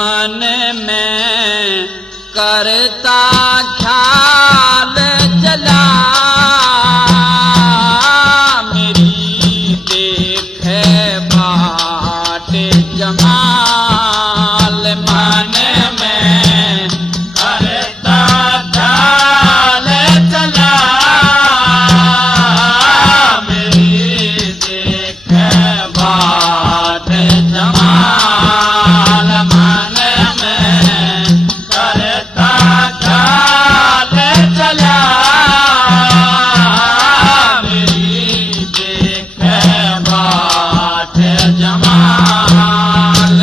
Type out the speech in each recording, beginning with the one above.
मन में करता ख्याल चला, मेरी देखे बाट जमाल। मन में करता ख्याल चला, मेरी देखे बाट जमाल। मन में करता ख्याल चला, मेरी देखे बाट जमाल।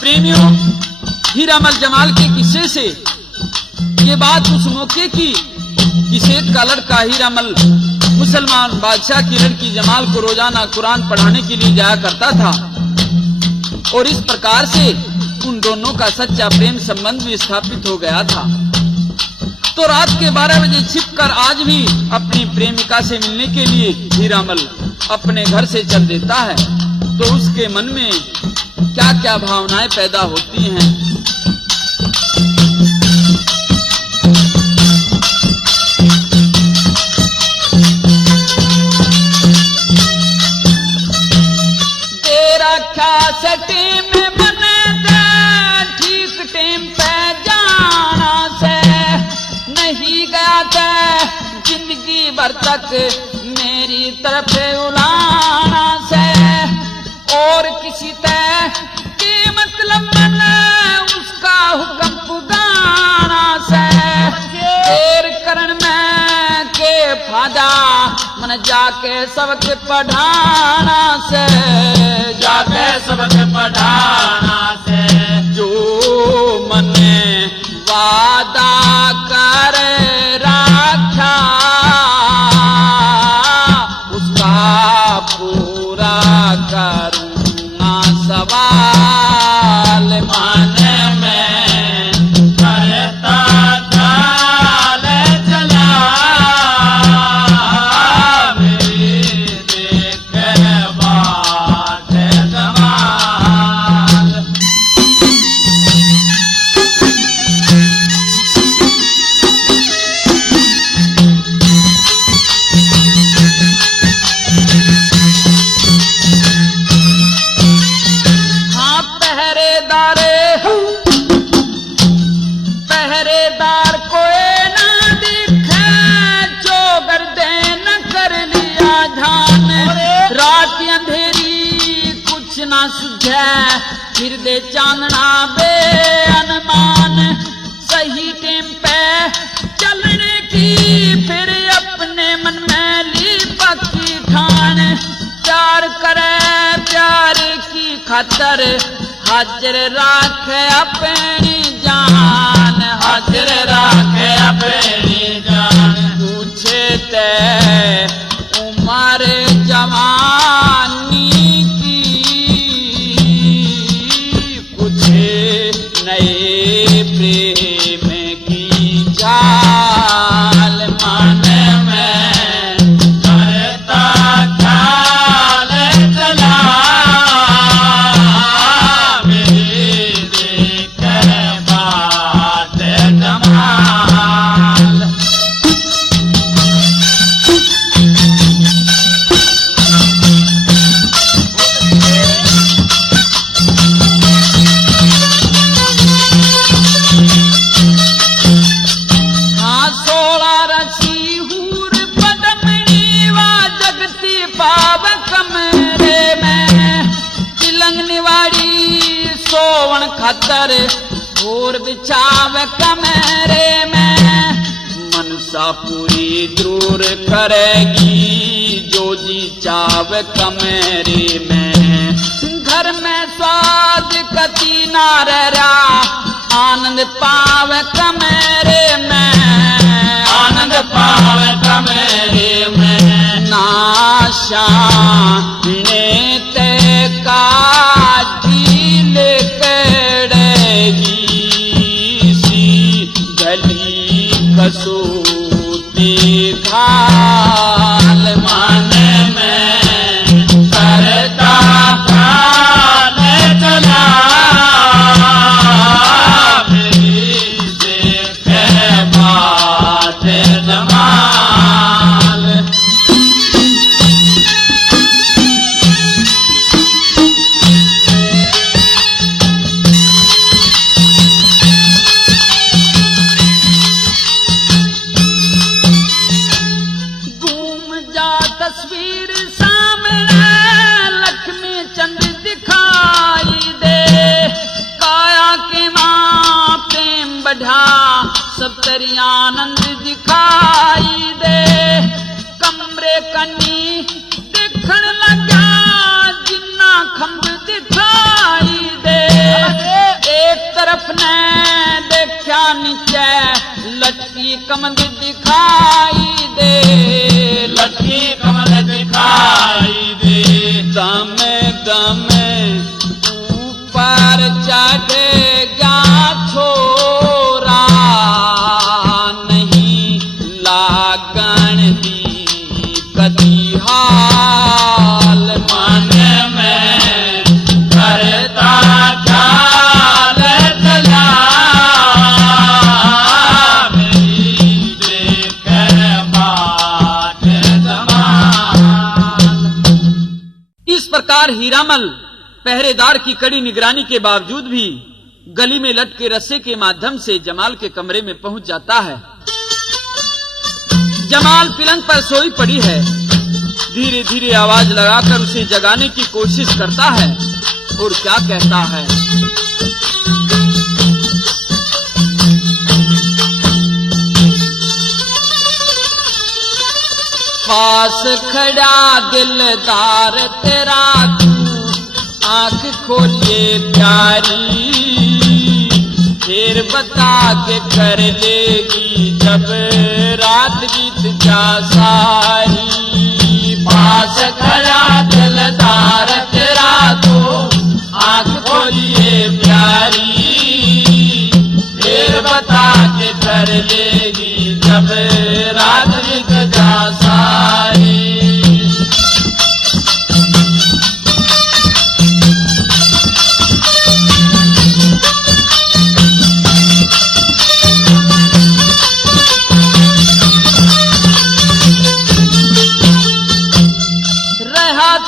प्रेमियों, हीरामल जमाल के किस्से से ये बात उस मौके की कि सेठ का लड़का हीरामल मुसलमान बादशाह की लड़की जमाल को रोजाना कुरान पढ़ाने के लिए जाया करता था और इस प्रकार से उन दोनों का सच्चा प्रेम संबंध भी स्थापित हो गया था। तो रात के 12 बजे छिपकर आज भी अपनी प्रेमिका से मिलने के लिए हीरामल अपने घर से चल देता है। तो उसके मन में क्या क्या भावनाएं पैदा होती हैं। तेरा खास टीम बने दे, ठीक टीम पे जाना से नहीं गया ते जिंदगी भर तक मेरी तरफ उलाना से, और किसी तय की मतलब मैंने उसका हुक्म पुगाना से, देर करण में के फायदा मन जाके सबक पढ़ाना से, जाके सबक पढ़ाना से। जो मन वादा कर रखा उसका पूरा करूँगा सवाल। मन में करता ख्याल चला, मेरी देखे बाट जमाल। पहरेदार कोई ना दिखे, जो गर्दे न कर लिया ध्यान, रात अंधेरी कुछ ना सुझे, फिर दे चांदना बे अनुमान। सही टेम पे चलने की फिर अपने मन में ली पक्की ठान, प्यार करे प्यार की खातर हाजिर राखे अपनी जान, हाजिर राखे अपनी जान। पूछे ते उमर जवानी की, पूछे नए प्रेम की चाल। मन में करता ख्याल चला, मेरी देखे बाट जमाल। हाँ 16 रसी हूर पदमनी वा जगती पाव कमरे में, तिलंग निवाड़ी सोवन खातर और बिछाव कमरे में। मनसा पूरी दूर करेगी जो जी चाव कमरे में, घर में स्वाद कती ना रहा, आनंद पाव कमरे में, आनंद पाव कमरे में। नाशा नेते का ढील करेगी सी गली कसूती घाल। मन में करता ख्याल चला, तस्वीर सामने लक्ष्मी चंद दिखाई दे, काया के मां प्रेम बढ़ा सब तेरी आनंद दिखाई दे। कमरे कनी देखण लगा जिन्ना खंभ दिखाई दे, एक तरफ ने देखा नीचे लटकी कमल दिखाई दे, लटकी कमल दिखाई दे। दमे दमे ऊपर चढ़ेगा छोरा, नहीं लागण दी कदी हाल, मन में करता ख्याल चला, मेरी देखकर बात जमाल। इस प्रकार हीरामल पहरेदार की कड़ी निगरानी के बावजूद भी गली में लटके रस्से के माध्यम से जमाल के कमरे में पहुंच जाता है। जमाल पलंग पर सोई पड़ी है। धीरे धीरे आवाज लगाकर उसे जगाने की कोशिश करता है और क्या कहता है। पास खड़ा दिलदार तेरा तू, आंख खोलिए प्यारी, फिर बता के कर लेगी जब रात बीत जा सारी। पास खड़ा दिलदार तेरा तो, आंख खोलिए प्यारी, फिर बता के कर लेगी जब रात बीत जा सारी।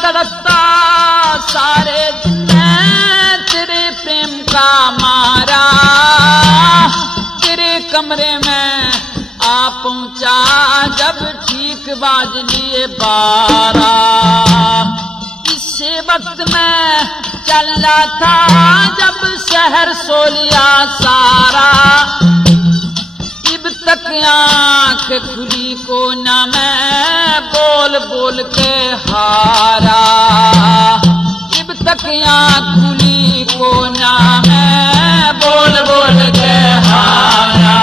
तड़पता सारे दिन तेरे प्रेम का मारा, तेरे कमरे में आ पहुंचा जब ठीक बाज लिए 12। इसी वक्त में चला था जब शहर सो लिया सारा, इब तक आंख खुली को न मैं बोल बोल के हारा, इब तक आंख खुली को न मैं बोल बोल के हारा।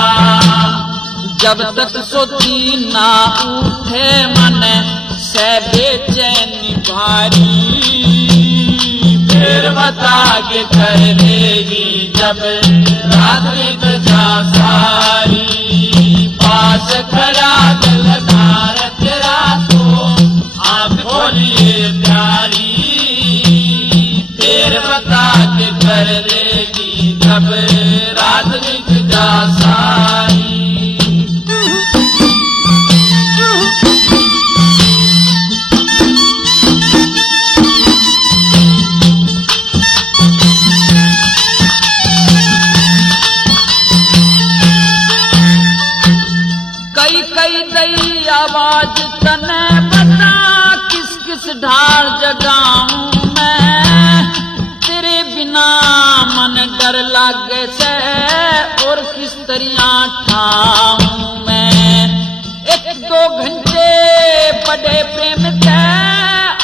जब तक सोती ना उठे मन से बेचैनी भारी, फिर बता के कर लेगी जब रात बीत जा सारी। पास खड़ा दिलदार तेरा तो, आंख खोलिए प्यारी, फिर बता के कर लेगी जब रात बीत जा सारी। आवाज तने बता किस किस ढाल जगाऊं मैं, तेरे बिना मन डर लागे से और किस तरह ठाऊं मैं। 1-2 घंटे पढ़े प्रेम के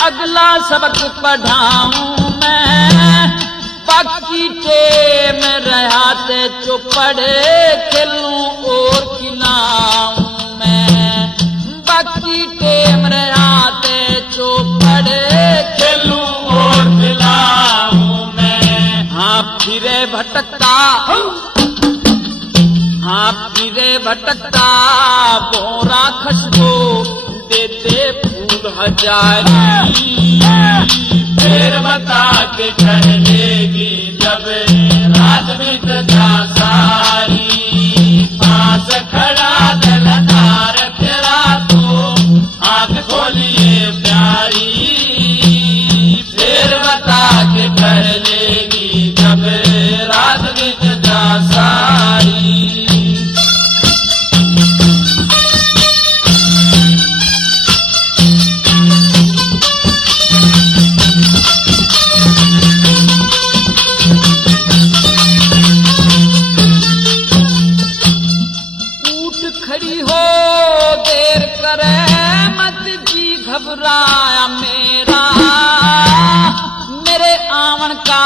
अगला सबक पढ़ाऊं मैं, बाकी टेम रहते चुप पढ़े खेलूं और खिलाऊं मैं, बाकी टेम रहते चुप पढ़े खेलूं और खिलाऊं मैं। हाँ फिरे भटकता, हाँ फिरे भटकता बोरा खुशबू देते फूल हजारी, फिर बता के कर लेगी जब रात बीत जा सारी। पास खड़ा दिलदार तेरा तो, आंख खोलिए प्यारी, फिर बता के कर लेगी जब रात बीत जा सारी। घबराया मेरा मेरे आवन का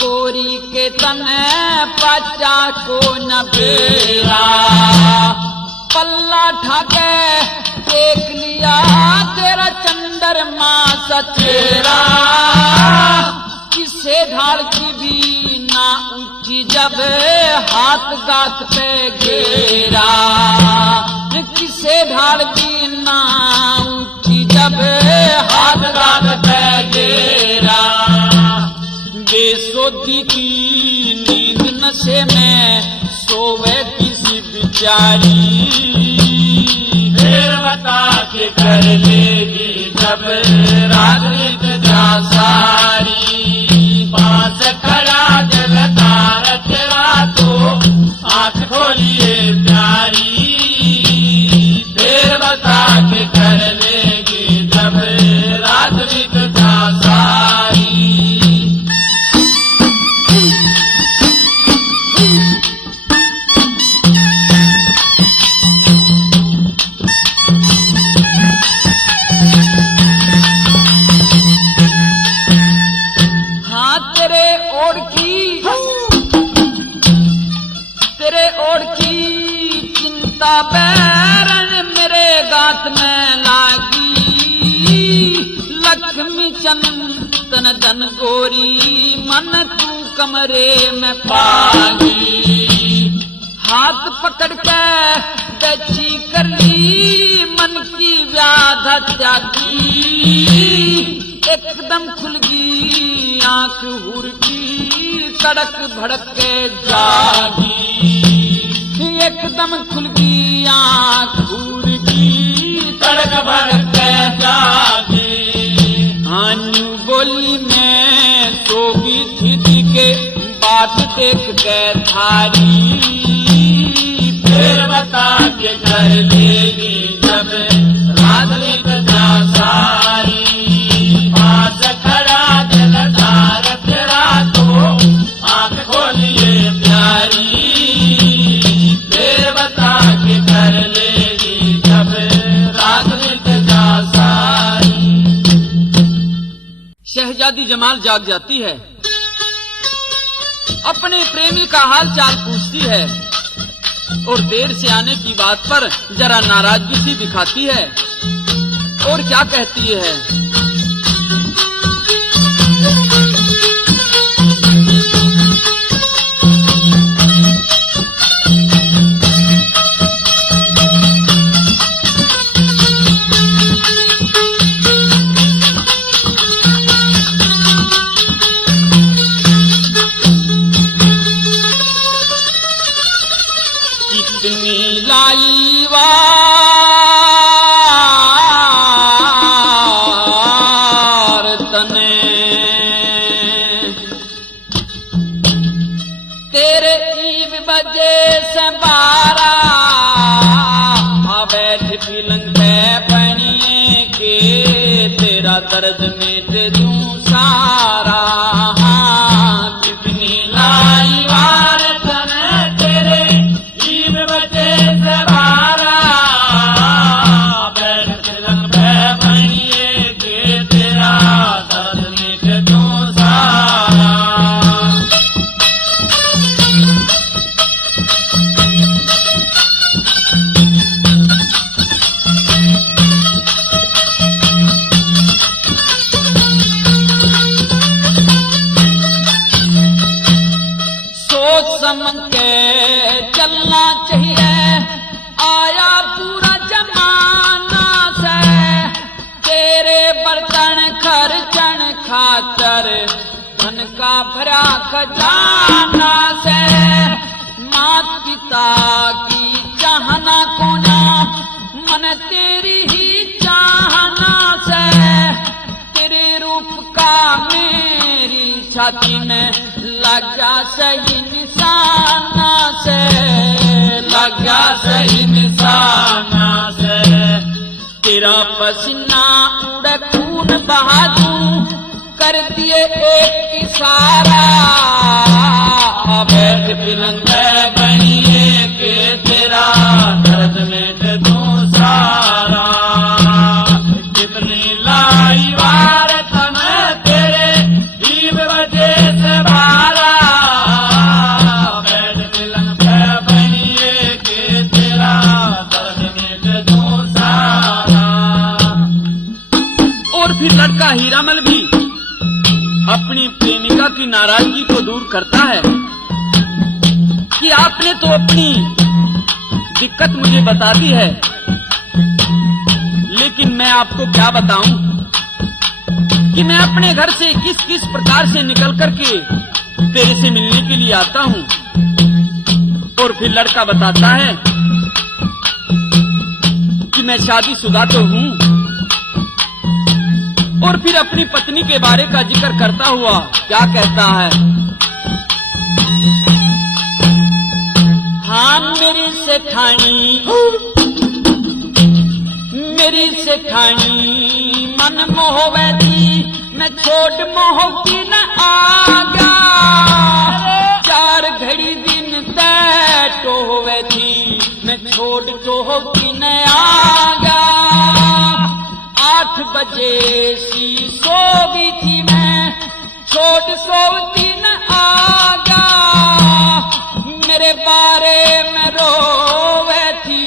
गोरी के तन पाचा को न बेरा पल्ला ठाके देख लिया तेरा चंद्रमा सचेरा किसे ढाल की भी ना ऊंची जब हाथ गात पे घेरा किसे ढाल की ना ऊंची जब हाथ गात पे घेरा बेसोधी की नींद नशे में सोवे किसी बिचारी फिर बता के कर लेगी जब रात बीत जा सारी पास खड़ा जलतार तेरा तो आंख खोलिए प्यारी फिर बता के कर लेगी जब रात बीत जा सारी तेरे ओढ़ की चिंता बैरन मेरे गात में लागी लक्ष्मी चंदन धन गोरी मन तू कमरे में पागी हाथ पकड़ के दची कर ली मन की व्याधा त्यागी एकदम खुल गई आंख हुर की सड़क भड़क के जागी एकदम खुल गई आंख हुर की सड़क भड़क के जागी आनू बोली में सोगी थी के बात देख के थारी फिर बता के कर लेगी जब रात बीत जा सारी पास खड़ा जलतार तेरा तो आंख खोलिए प्यारी फिर बता के कर लेगी जब रात बीत जा सारी शहजादी जमाल जाग जाती है अपने प्रेमी का हाल चाल पूछती है और देर से आने की बात पर जरा नाराजगी सी दिखाती है और क्या कहती है कितनी लाई वार तने तेरे ईब बजे से 12 बैठ पलंग पे पनिए के तेरा दर्द मिट दूं सारा कितनी लाई वार तने तेरे ईब बजे से 12 बैठ पलंग पे पनिए के तेरा दर्द मिट दूं सारा सोच समझ के चलना चाहिए आया पूरा जमाना से तेरे बर्तन खर्चन खातर धन का भरा खजाना से मात पिता की चाहना को ना मन तेरी ही चाहना से तेरे रूप का मेरी छाती में लगा सही निशाना से लगा सही निशाना से तेरा पसीना उड़ खून बहा दूं कर दिए एक इशारा बैठ पलंग पे बनिए के तेरा दर्द मिट दूं सारा कितनी और फिर लड़का हीरामल भी अपनी प्रेमिका की नाराजगी को दूर करता है कि आपने तो अपनी दिक्कत मुझे बता दी है, लेकिन मैं आपको क्या बताऊं कि मैं अपने घर से किस किस प्रकार से निकल करके तेरे से मिलने के लिए आता हूं। और फिर लड़का बताता है कि मैं शादीशुदा तो हूं, और फिर अपनी पत्नी के बारे का जिक्र करता हुआ क्या कहता है, हाँ मेरी सेठानी मन मोहवे थी, मैं छोड़ मोह की न आगा, 4 घड़ी दिन तय टोहवे थी, मैं छोड़ टोह की न आगा, 8 बजे सी सोवी थी, मैं छोड़ सोवती न आगा, मेरे बारे में रोवे थी,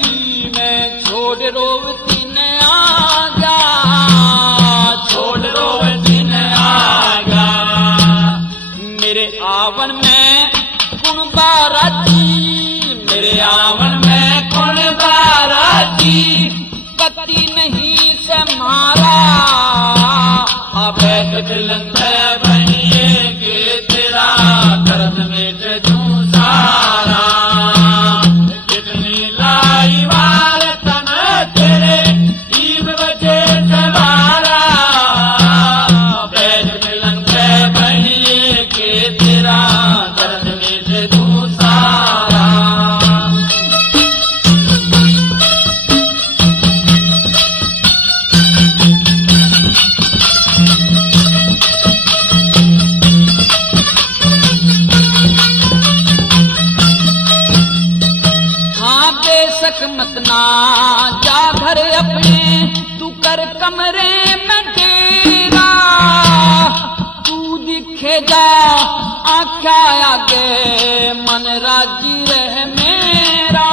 मैं छोड़ रोवती न आगा, छोड़ रोवती न आगा, मेरे आवन में कुण बाराती, मेरे आवन में कुण बाराती, पति नहीं समारा, अवैध दिलंग बनिए के तेरा दर्द मिट दूं सारा, कितनी लाई वार तन तेरे ईब बजे सवारा, अवैध दिलंग बनिए के तेरा दर्द मिट दूं सारा। मत ना जा घर अपने, तू कर कमरे में डेरा, तू दिखे जा आख्या आगे मन राजी रह मेरा,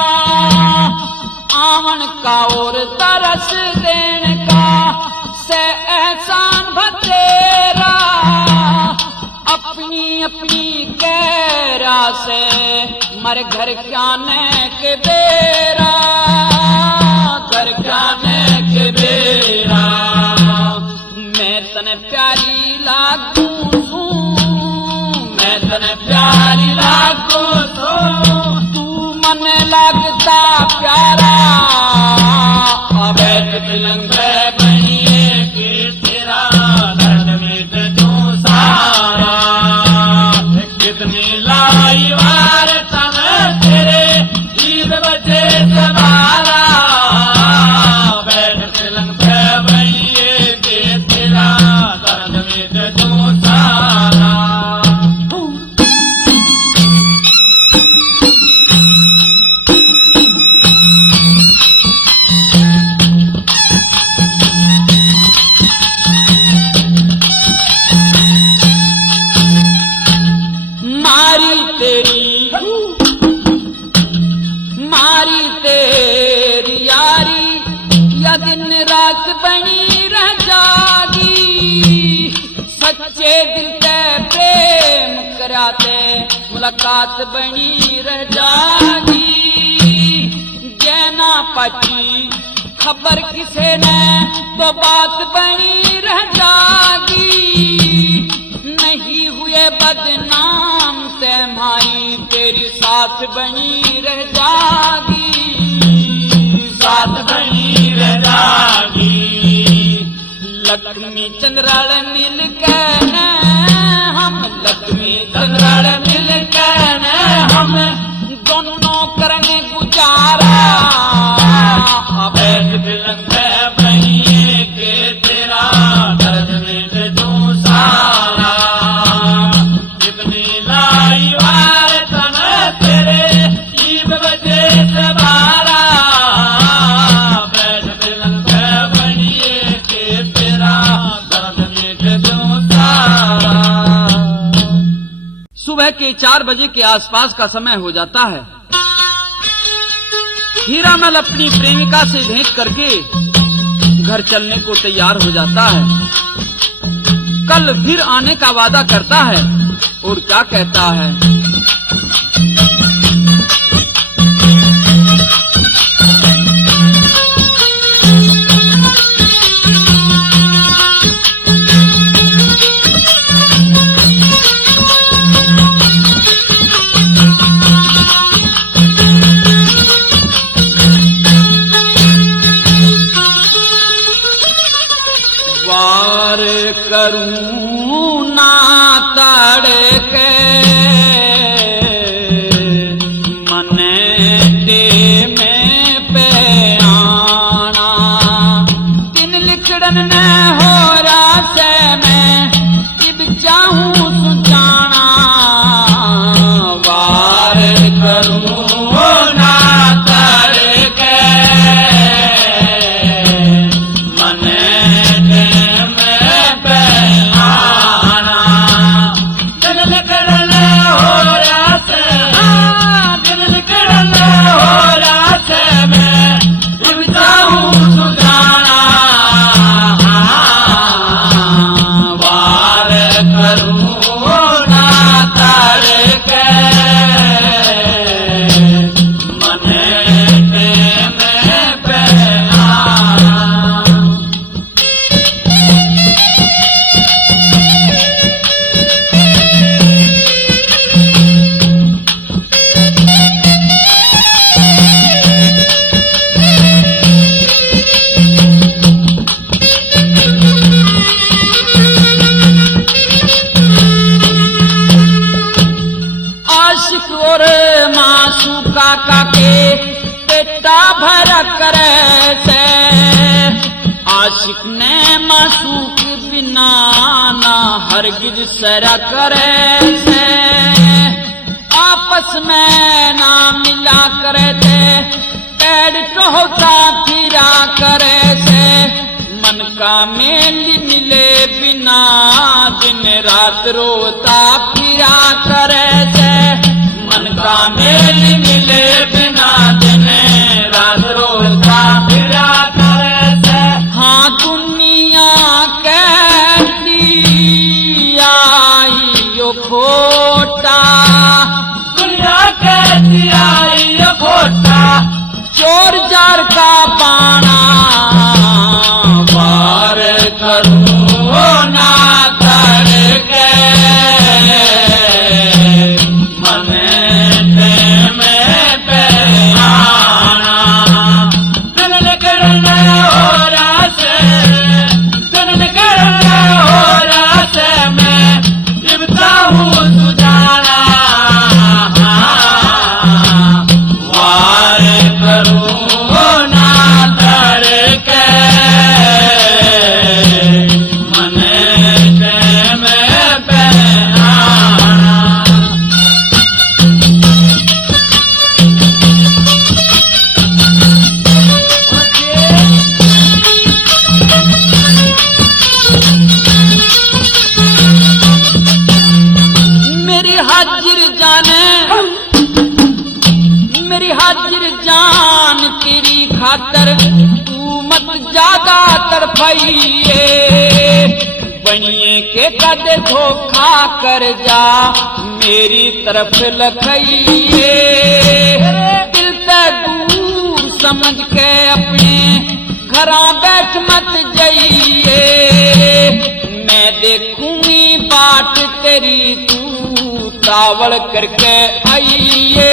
आवन का और तरस देने का से एहसान भतेरा, अपनी अपनी कैरा से मर घर जाने के बेरा, घर जाने के बेरा, मैं तने प्यारी लागू हूँ, मैं तने प्यारी लागू हूँ, तू मन लगता प्यारा, अवैध दिलंग बनिए के तेरा दर्द मिट दूं सारा, कितनी लाई वार तन तेरे ईद बजे सवारा, अवैध दिलंग बनिए के तेरा दर्द मिट दूं सारा। मारी तेरी यारी या दिन रात बनी रह जागी, सच्चे दिल ते प्रेम कराते मुलाकात बनी रह जागी, जैना पची खबर किसे ने तो बात बनी रह जागी, नहीं हुए बदनाम से माई तेरी साथ बनी रह जागी, साथ बनी रह जागी, लक्ष्मी चंद्राल मिल के न हम, लक्ष्मी चंद्राल मिल के न हम, दोनों करेंगे गुजारा, अवैध दिलंग बनिए के तेरा दर्द मिट दूं सारा, कितनी लाई वार तन तेरे ईब बजे सवारा, अवैध दिलंग बनिए के तेरा दर्द मिट दूं सारा। सुबह के 4 बजे के आसपास का समय हो जाता है। हीरामल अपनी प्रेमिका से भेंट करके घर चलने को तैयार हो जाता है। कल फिर आने का वादा करता है और क्या कहता है, वार करूं ना तड़के मने दे में पे आना, दिन लिखड़न न हो रासे में इब चाहूं सुचाना, वार करूं ना तड़के मने और मासूका काका के पेटा भर करे से, आशिक ने मासूक बिना ना हरगिज सरा करे से, आपस में ना मिला करे थे पैड टोहता फिरा करे से, मन का मेल मिले बिना दिन रात रोता फिरा करे से, मन का मेल मिले बिना दिन रात रोता फिरा करे से, हाँ दुनिया कहती आई यो खोटा, दुनिया कहती आई यो खोटा, चोर जार का पाना, वार करूं ना तड़के हाजिर जान तेरी खातर तू मत ज्यादा तड़फाइए, बनिए के कद धोखा कर जा मेरी तरफ लखाइए, दिल से दूर समझ के अपने घरा बैठ मत जाइए, मैं देखूंगी बाट तेरी तू तावड़ करके आइए,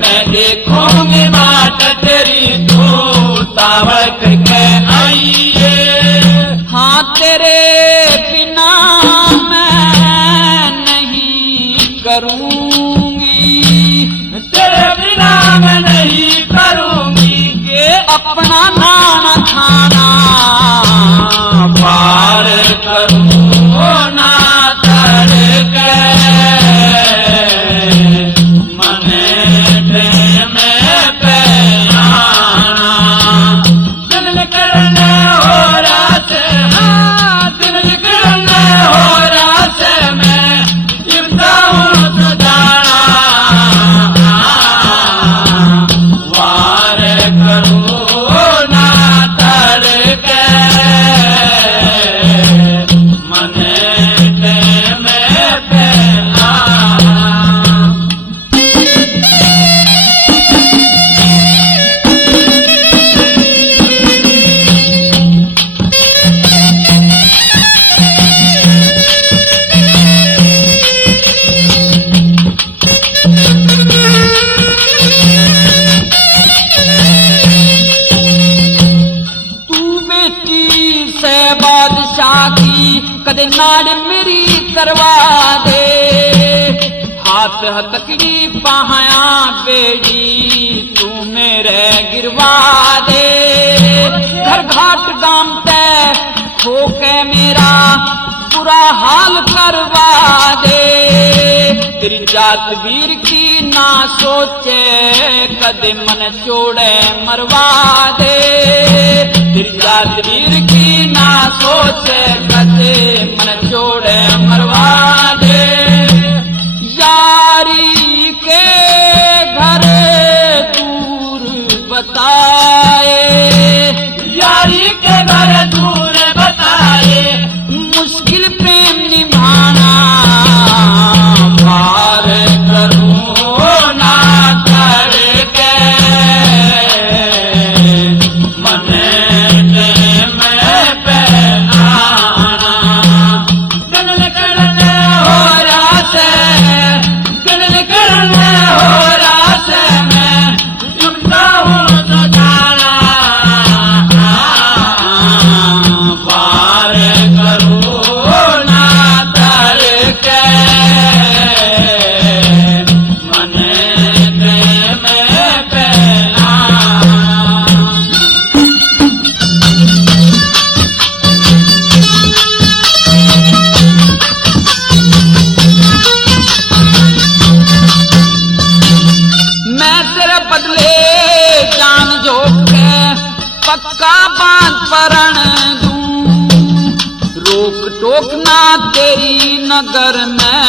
मैं देखूंगी बाट तेरी तू तावड़ करके आइए, हाँ तेरे बिना मैं नहीं करूंगी, तेरे बिना मैं नहीं करूंगी के अपना नाना खाना, पार करूं ना तड़के मने में पे आना, दिल बेटी से बादशाह की कदे नाड़ मेरी करवा दे हाथ हथकड़ी पाया बेड़ी तू मेरे गिरवा दे घर घाट गाम तय हो के मेरा बुरा हाल करवा दे तेरी जात वीर की ना सोचे कदे मन चोड़े मरवा दे तेरी जात वीर की ना सोचे कदे मन चोड़े मरवा दे यारी के घर दूर बताए यारी के घर दूर बताए मुश्किल प्रेम निभाना पार करूं ना करके मन में पहनाना गणन करने हो रासे गणन करने हो रासे में चुपता हूँ तो जाना पार करूं ना करके मन में पहनाना मैं तेरे बदले जान जोग के पक्का बांध परण दूं रोक टोक ना तेरी नगर में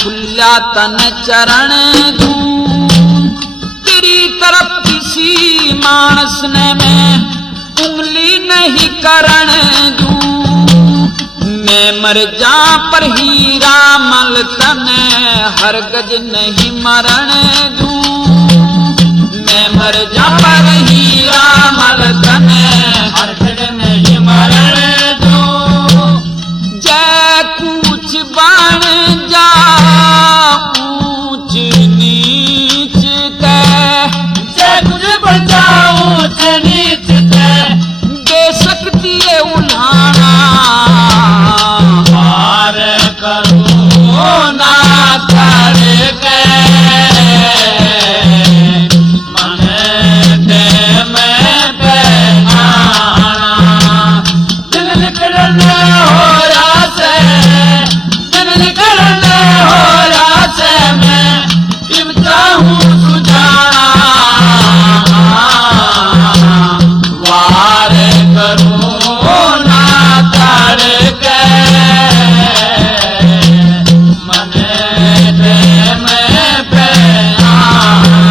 खुला तन चरण दूं तेरी तरफ किसी मानस ने मैं उंगली नहीं करण दूं मैं मर जा पर हीरा मल तने हर गज नहीं मरण दूं मैं मर जा पर हीरा मल तने हर जगह नहीं मरण दो जय कूच बन जा ऊंच नीच तय जय कुछ बचाऊं से नीच ते दे सकती है उल्हाना पार करूं ना करके मन में पहनाना दिन निकलने हो रासे दिन निकलने हो रासे में चिमटा हूँ सुझाना वार करूं ना करके मन में पहनाना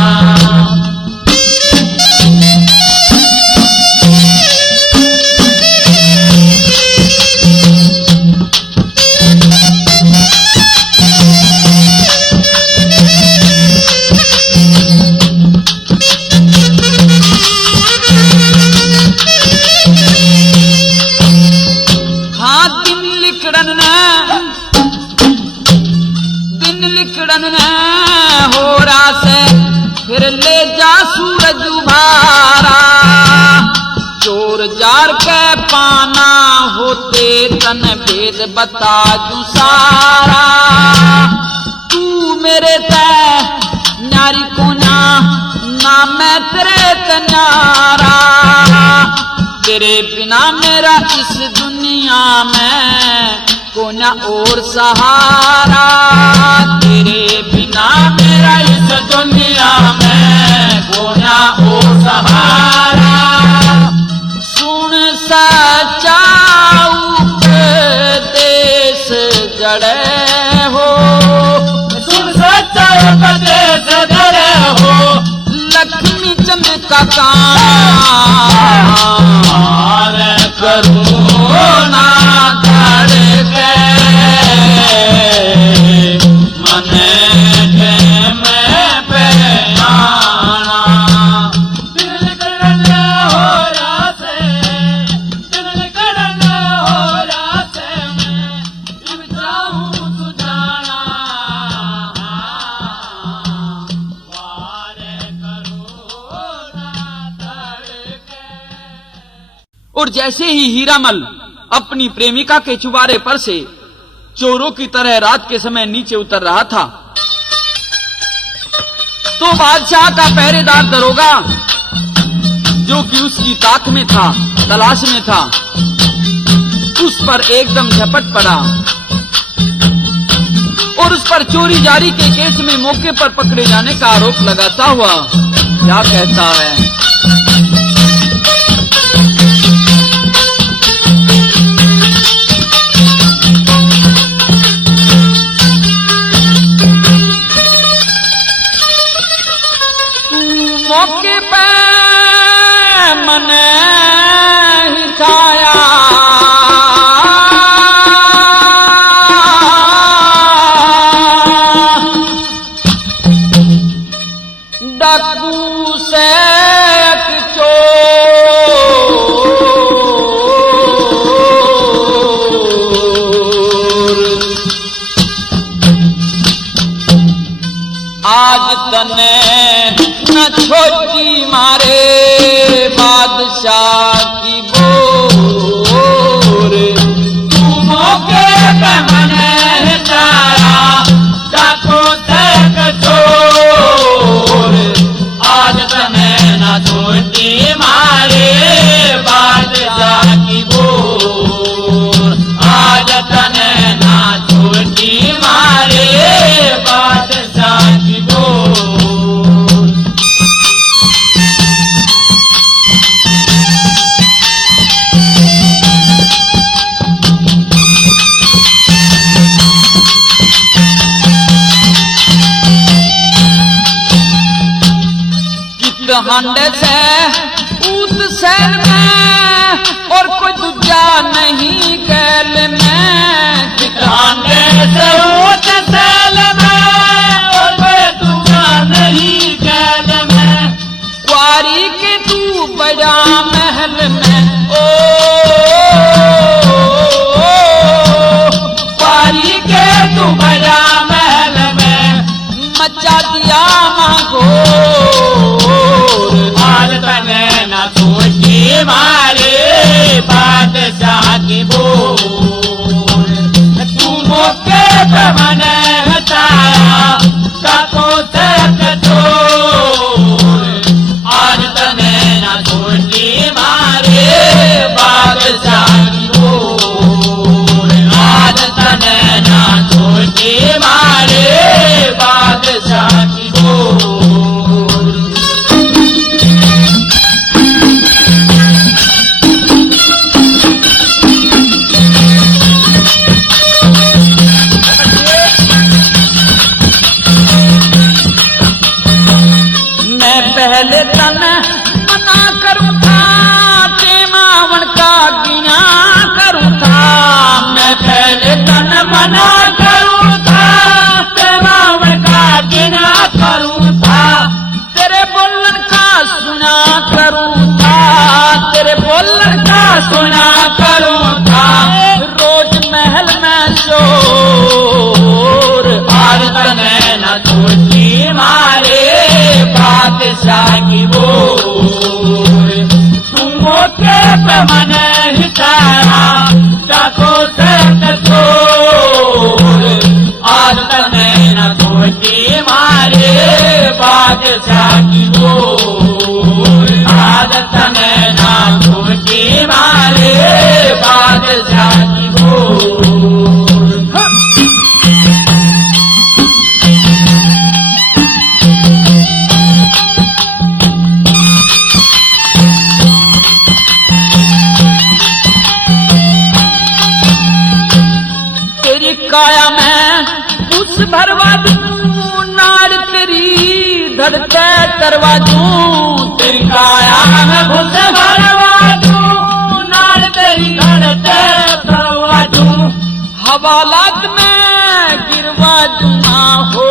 हाँ दिन लिकड़न न हो रासे फिर ले जा सूरज उभारा चोर जार के पाना होते तन भेद बता जू सारा तू मेरे तय न्यारी को ना मैं तेरे तन्यारा तेरे बिना मेरा इस दुनिया में कोना और सहारा तेरे बिना मेरा इस दुनिया में कोना और सहारा सुन सचाऊ देश जड़े हो सुन सच्चा उपदेश धरे हो लक्ष्मी चंद का काम पार करूं ना करके मन में पहनाना दिल करने हो रासे दिल करने हो रासे में चिमटा हूँ सुझाना पार करूं ना करके और जैसे ही हीरामल अपनी प्रेमिका के चुबारे पर से चोरों की तरह रात के समय नीचे उतर रहा था, तो बादशाह का पहरेदार दरोगा, जो कि उसकी ताक में था, तलाश में था, उस पर एकदम झपट पड़ा और उस पर चोरी जारी के केस में मौके पर पकड़े जाने का आरोप लगाता हुआ क्या कहता है। मौके पे मने हिखाया, डाकू से आज तने न छोटी मारे बादशाह की बोर, तू मौके पे मने हिखाया, डाकू से चोर, आज तने न छोटी मारे बादशाह की बोर, आज तने न छोटी मारे बादशाह की बोर। हांडे से ऊत सैल में और कोई दूजा नहीं गैल में, हांडे से ऊत सैल में और कोई दूजा नहीं गैल में, क्वारी के तू बड़ा महल में, ओ क्वारी के तू बड़ा महल में, मचा दिया मांगो तने न छोटी मारे बादशाह की बोर, तू मौके पे मने हटाया, डाकू से चोर, आज तने न छोटी मारे बादशाह की बोर, आज तने न छोटी मारे बादशाह की बोर। पहले तन मना करूं था, टेमावन का गिना करूं था, मैं पहले तन मना करूं था, टेमावन का गिना करूं था, तेरे बोलन का सुना करूं था, तेरे बोलन का सुना करूं था, रोज महल में शोर, आज तने न छोटी मारे बादशाह की बोर, तू मौके पे मने हिखाया, डाकू से चोर, आज तने न छोटी मारे बादशाह की बोर, आज तने न छोटी मारे बादशाह की बोर। काया में उस भरवा दूं, नाड़ तेरी धड़के करवा दूं, तेरी काया में घुस भरवा दूं, नाड़ तेरी धड़के करवा दूं, हवालात में गिरवा दूंगा हो,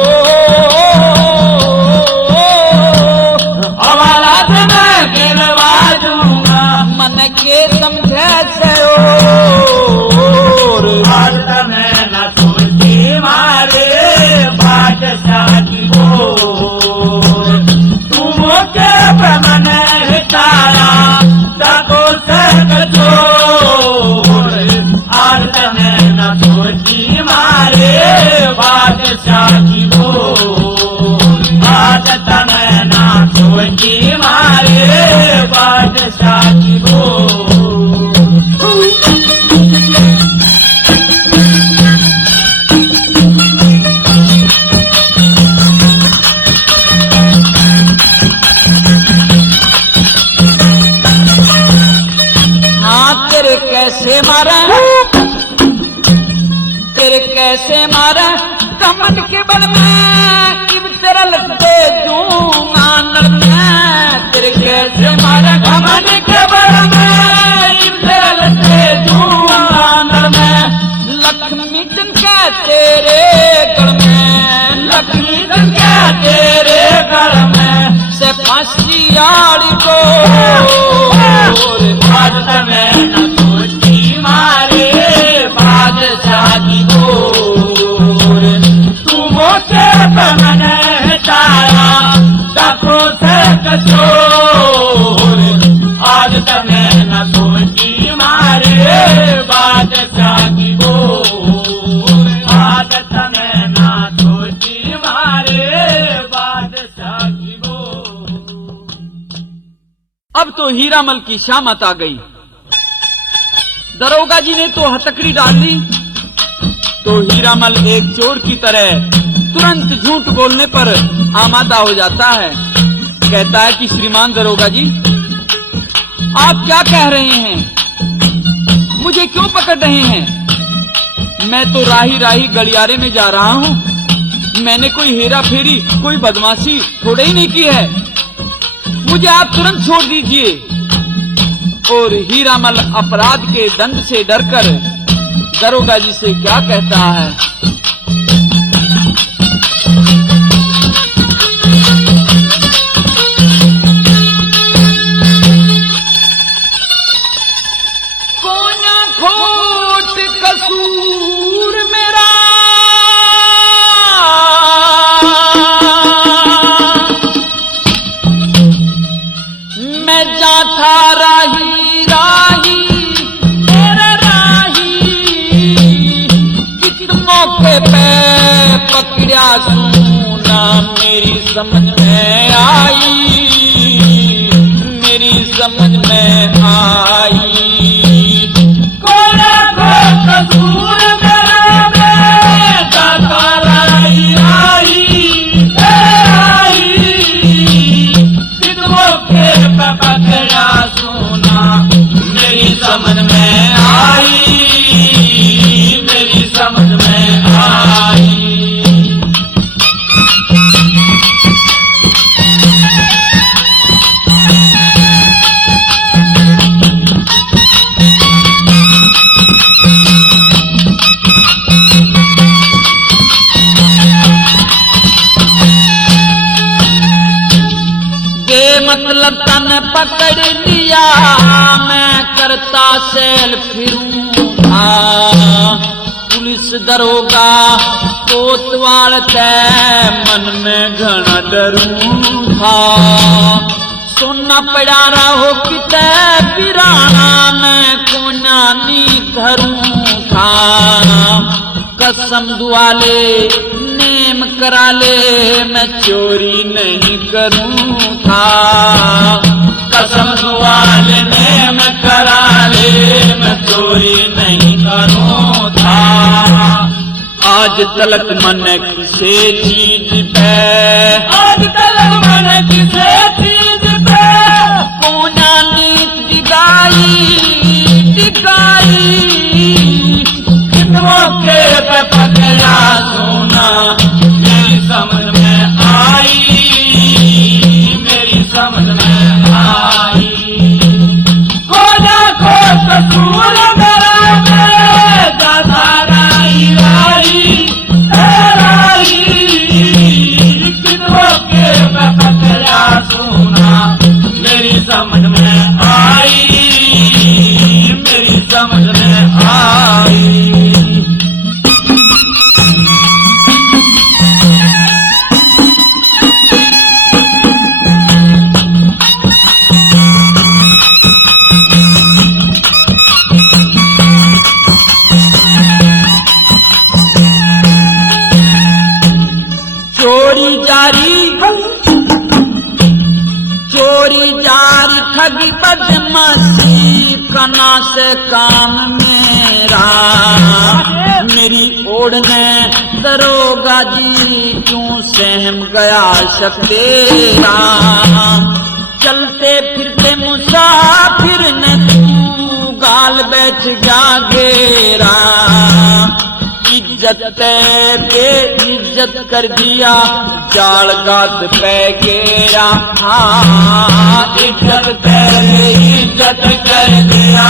हवालात में गिरवा दूंगा, मन के समझे से आज तने न छोटी मारे बादशाह की बोर, तू मौके पे मने हिखाया, डाकू से चोर, बादशाह की वो। तेरे कैसे मारा, तेरे कैसे मारा कमंड के बल में, इब तेरा लगते दूंगा नर में। तेरे कैसे मारा कमंड के बल में, इब तेरा लगते दूंगा नर में। लक्ष्मी चमका तेरे गढ़ में, लक्ष्मी चमका तेरे गढ़ में। से फांसी आड़ी को बादशाह में न सोची मारे बादशाह की गोर। तू मोटे पमन तारा डाको से कचोर। आज तमें न सोची मारे बादशाह की गोर। आज तमें न सोची मारे बादशाह की गोर। अब तो हीरामल की शामत आ गई। दरोगा जी ने तो हथकड़ी डाल दी, तो हीरामल एक चोर की तरह तुरंत झूठ बोलने पर आमादा हो जाता है। कहता है कि श्रीमान दरोगा जी, आप क्या कह रहे हैं, मुझे क्यों पकड़ रहे हैं? मैं तो राही राही गलियारे में जा रहा हूँ, मैंने कोई हेरा फेरी कोई बदमाशी थोड़े ही नहीं की है, मुझे आप तुरंत छोड़ दीजिए। और हीरामल अपराध के दंड से डरकर दरोगा जी से क्या कहता है? कौन खोट कसूर मेरा, मैं जाता राही राही तेरे राही, किस मौके पे पकड़ा सुना मेरी समझ में आई, मेरी समझ में आई। कोला को कसूर मेरा, मैं जाता राही राही राही। किस मौके पे पकड़ा सुना मेरी समझ में आई, मेरी समझ में आई। मतलब तन पकड़ लिया, मैं करता सेल फिरूंगा, पुलिस दरोगा कोतवाल तय मन में घना डरूं था। सुनना पड़ा रहो कि तय पिराना मैं कोनानी धरूं था। कसम दुआ ले नेम करा ले मैं चोरी नहीं करूं था। कसम दुआ ले नेम करा ले मैं चोरी नहीं करूं था। आज तलक मन किसे चीज पे, आज तलक मन किसे चीज पे कोनानी दिगाई दिगाई। मौके पे पकड़ा सोना मेरी समझ में आई, मेरी समझ में आई। खोजा खो कसूर मेरा, मैं जाता राही राही राही। किस मौके पे पकड़ा सोना मेरी समझ में आई, मेरी समझ में आई। चोरी जारी ठगी बदमाशी कना से काम मेरा, मेरी ओढ़ने दरोगा जी क्यों सहम गया शक तेरा। चलते फिरते मुसाफिर ने तू गाल बैठ जा घेरा, इज्जत पे इज्जत कर दिया जाल गात पे गेरा। हाँ इज्जत पे इज्जत कर दिया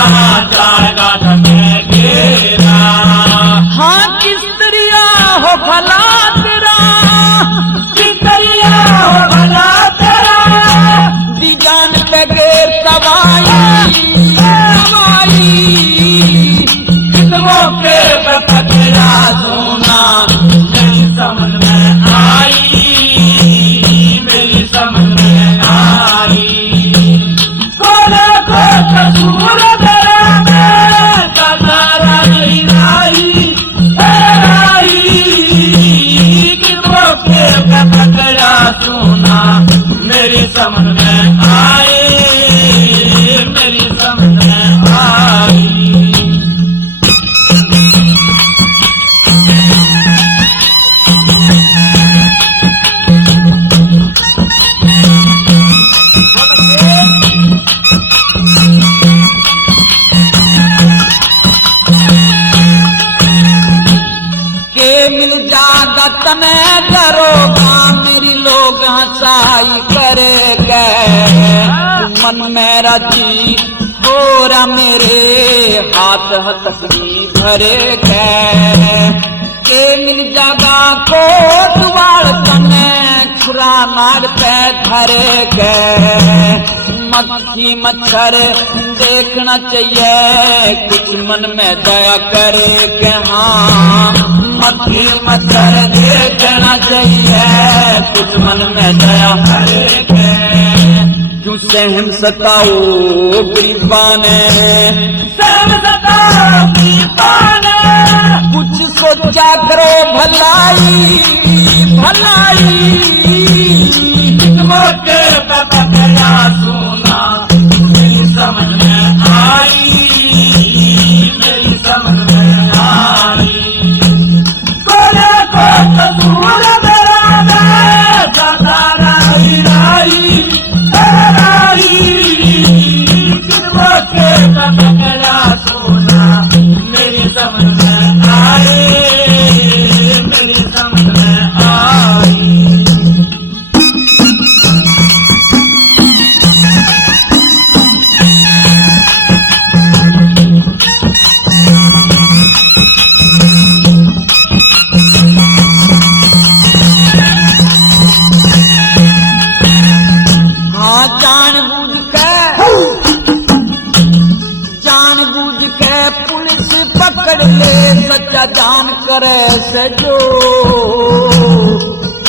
जाल गात पे गेरा। हाँ किस दरिया हो भला तेरा, किस दरिया हो भला तेरा, दी जान पे गेर सवाई सवाई। किस मौके पे पकड़ा सोना मेरी समझ में आई, मेरी समझ में आई। कोने को कसूर मेरा मैं कतारा नहीं लाई, किस मौके पे पकड़ा सोना मेरी समझ में आई, मेरी समझ में आई। मिल जागा तने दरोगा मेरी लोग हंसाई करे गए। मन मेरा जी हो रहा मेरे हाथ हथकड़ी भरे गए। के मिल जागा कोटवाड़ तने खुरा नाड़ पे धरे गए। मक्खी मच्छर देखना चाहिए कुछ मन में दया करे के। हाँ मक्खी मच्छर देखना चाहिए कुछ मन में दया करे के। क्यों सहम सताओ गरीबाने, सहम सताओ गरीबाने, कुछ सोचा करो भलाई भलाई। मौके पे पकड़ा सोना मेरी समझ में आई, मेरी समझ में आई। कोने को कसूर मेरा मैं कतारा नहीं लाई, किस मौके पे पकड़ा सोना मेरी समझ में आई, मेरी समझ में आई। जानबूझ के पुलिस पकड़ ले सच्चा जान करे से जो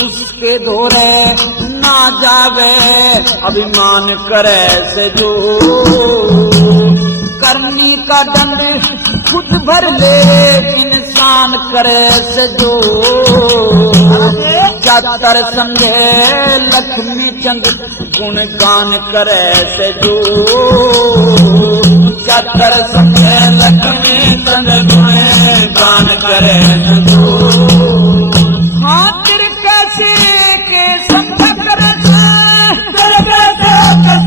उसके धोरे ना जावे अभिमान करे से जो। करनी का दंड खुद भर ले इंसान करे से जो। जातर समझे लक्ष्मी चंद गुणगान करे से जो। जातर समझे लक्ष्मी चंद गुणगान करे से जो। खातिर कैसे के समझ करे के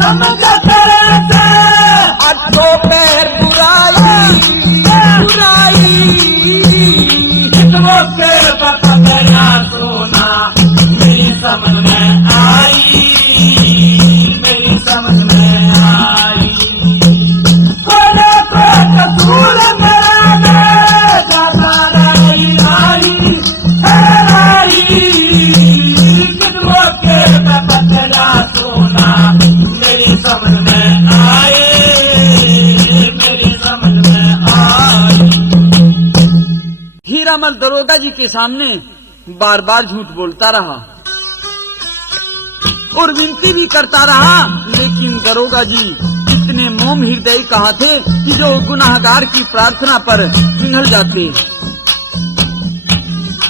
समझ करे से अठो पैर बुराई बुराई। मौके पर पकड़ा सोना मेरी समझ में आई, मेरी समझ में आई। कोने को कसूर मेरा मैं कतारा नहीं लाई, किस मौके पर पकड़ा सोना मेरी समझ में आई, मेरी समझ में आई। हीरामल दरोगा जी के सामने बार बार झूठ बोलता रहा और विनती भी करता रहा, लेकिन दरोगा जी इतने मोम हृदय कहा थे कि जो गुनाहगार की प्रार्थना पर पिघल जाते।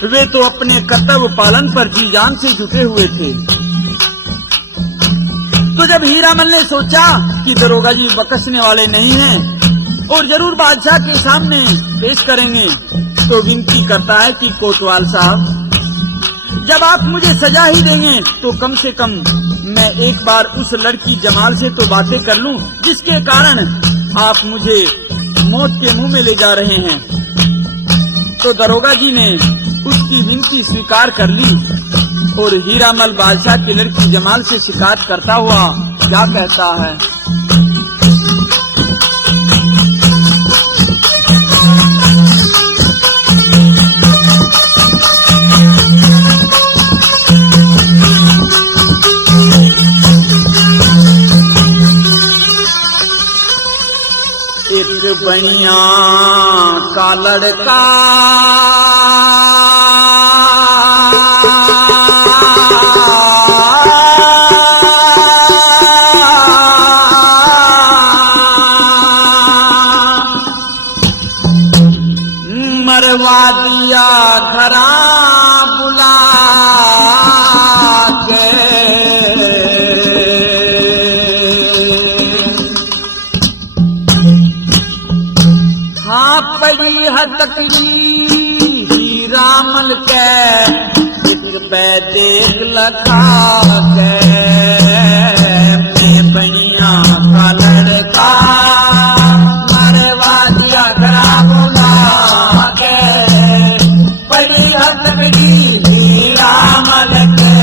वे तो अपने कर्तव्य पालन पर जी जान से जुटे हुए थे। तो जब हीरामल ने सोचा कि दरोगा जी बकसने वाले नहीं हैं और जरूर बादशाह के सामने पेश करेंगे, तो विनती करता है कि कोतवाल साहब, जब आप मुझे सजा ही देंगे तो कम से कम मैं एक बार उस लड़की जमाल से तो बातें कर लूं जिसके कारण आप मुझे मौत के मुंह में ले जा रहे हैं। तो दरोगा जी ने उसकी विनती स्वीकार कर ली और हीरामल बादशाह की लड़की जमाल से शिकायत करता हुआ क्या कहता है। एक बनिया का लड़का मरवा दिया घरा बुला के, हाँ पड़ी हटकली हीरामल के एक देख लखा के, मैं बनिया का लड़का मरवा दिया घरा बुला के, पड़ी हटकली हीरामल के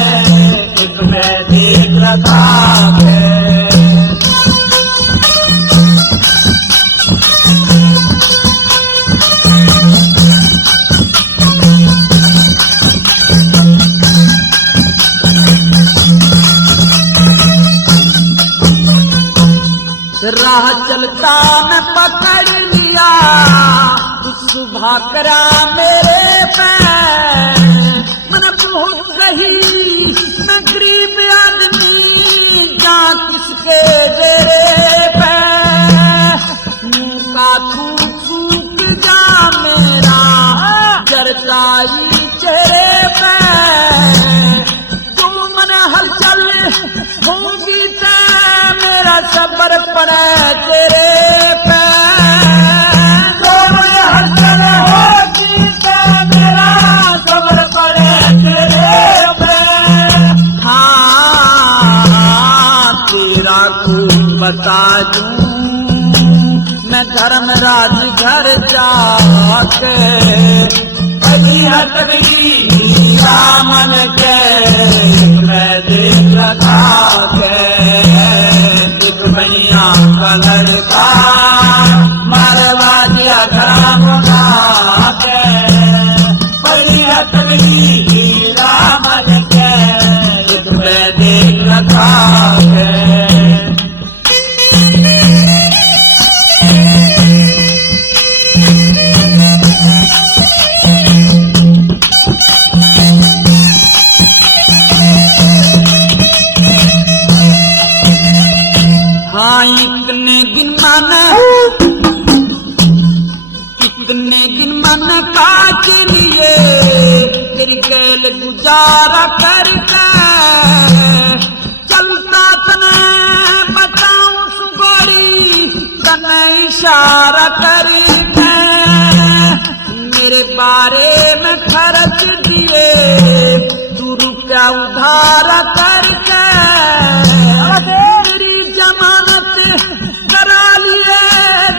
एक देख लखा के। राह चलता मैं पकड़ लिया सुबह करा मेरे पैर, मन बहुत गही मैं गरीब आदमी जा किसके डेरे पे, मुंह का थूक सूख जा मेरा जरताई चेहरे पे, जो मन हलचल होगी ते मेरा सबर पड़े तेरे पे, जो मन हलचल होगी ते मेरा सबर पड़े तेरे पे, हाँ तेरा खून बता दूं मैं धर्मराज घर जाके, कभी हटकली हीरामल के मैं देख लगा के, एक बनिया का लड़का मरवा दिया घरा बुला के, बड़ी हटकली हीरामल के एक मैं देख लगा के। हाँ इतने दिन मन काट लिए तेरी गैल गुजारा करके, चलता तने बताऊं सुगोरी तने इशारा करके, मेरे बारे में खर्च दिए 2 रुपया उधार करके, तेरी जमानत करा लिए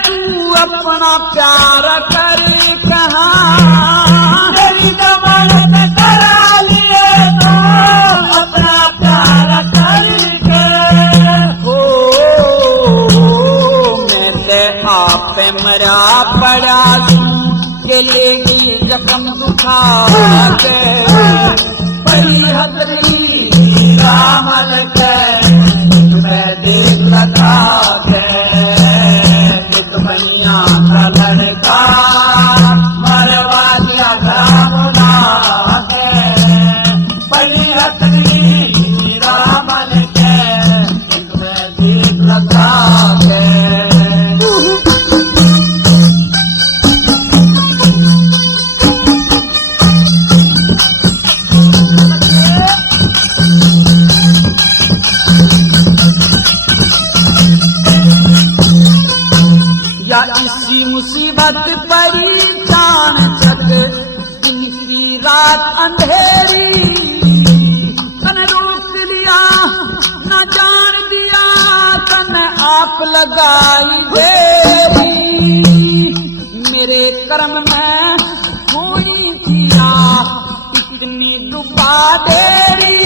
तू अपना प्यार कर कहाँ, तेरी जमानत करा लिए तू अपना प्यार करके, हो मैं ते आप मरा पड़ा के लेगी जख्म दुखा के, बड़ी हथरी हीरामल के मैं देख लगा के, एक बनिया का लड़का मरवा दिया घरा बुला के, बड़ी हथरी हीरामल के एक मैं देख लगा के। परी चाण चक दिन की रात अंधेरी, तन रोक लिया न जान दिया, तन आप लगाई देरी। मेरे कर्म में हुई थी इतनी डुबा देरी,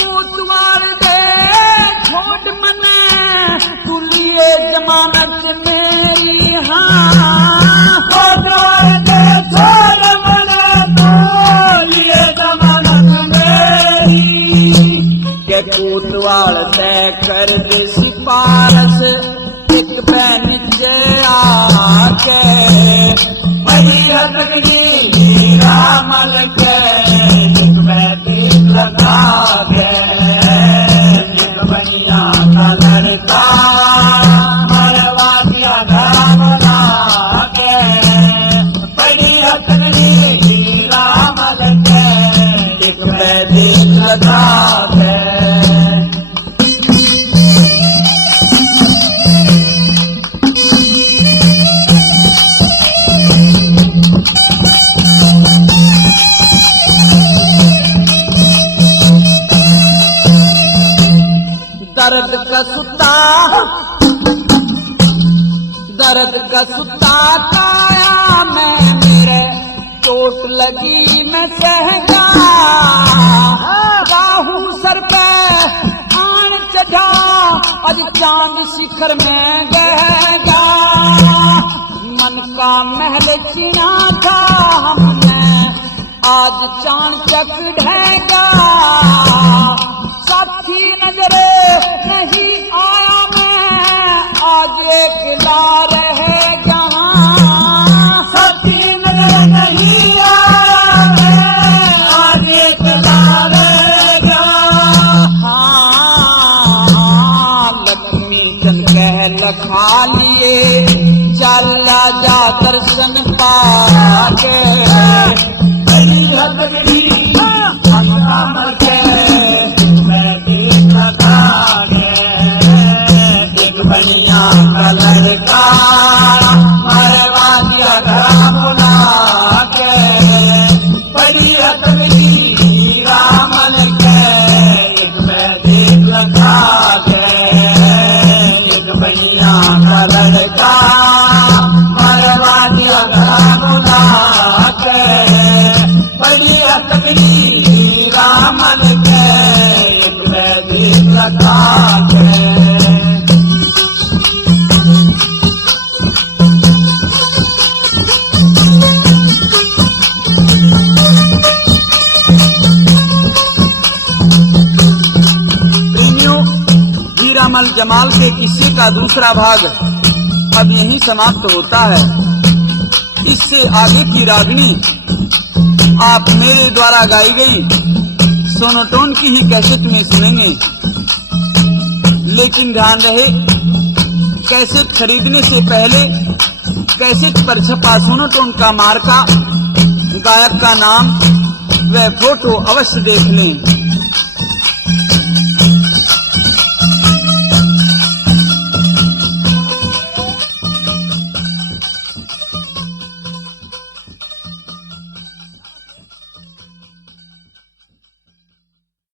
कोतवाल दे छोड़ मने तू लिए जमानत मेरी। हाँ कोतवाल दे छोड़ मने तू लिए जमानत मेरी। के कोतवाल तय कर दे सिफारश एक बहन आके, वही रतनी रामल के बैठी लगा के, बनिया का लड़का मरवा दिया घर बना के, बड़ी रतनी रामल के बैठी लगा के। दर्द का सुता काया मैं, मेरे चोट लगी मैं सह गया। राहु सर पे आन चढ़ा आज चांद शिखर में गहगा, मन का महल चिना था हमने आज चांद चक ढहेगा। साथी नजर नहीं आया मैं आज एकला रहेगा, साथी नजर नहीं आया मैं आज एकला रहेगा। हाँ लक्ष्मी चंद कह लखा लिए चला जा दर्शन पाके, बड़ी हथकड़ी कमर के एक बनिया का लड़का मरवा दिया घर बुला के, बड़ी हथकड़ी रामल के एक बैठी लगा के, एक बनिया का लड़का मरवा दिया घर बुला के, बड़ी हथकड़ी रामल के एक बैठी लगा के। हीरामल जमाल के किस्से का दूसरा भाग अब यहीं समाप्त होता है। इससे आगे की रागनी आप मेरे द्वारा गाई गई सोनोटोन की ही कैसेट में सुनेंगे। लेकिन ध्यान रहे, कैसेट खरीदने से पहले कैसेट पर छपा सोनोटोन का मार्का, गायक का नाम व फोटो अवश्य देख लें।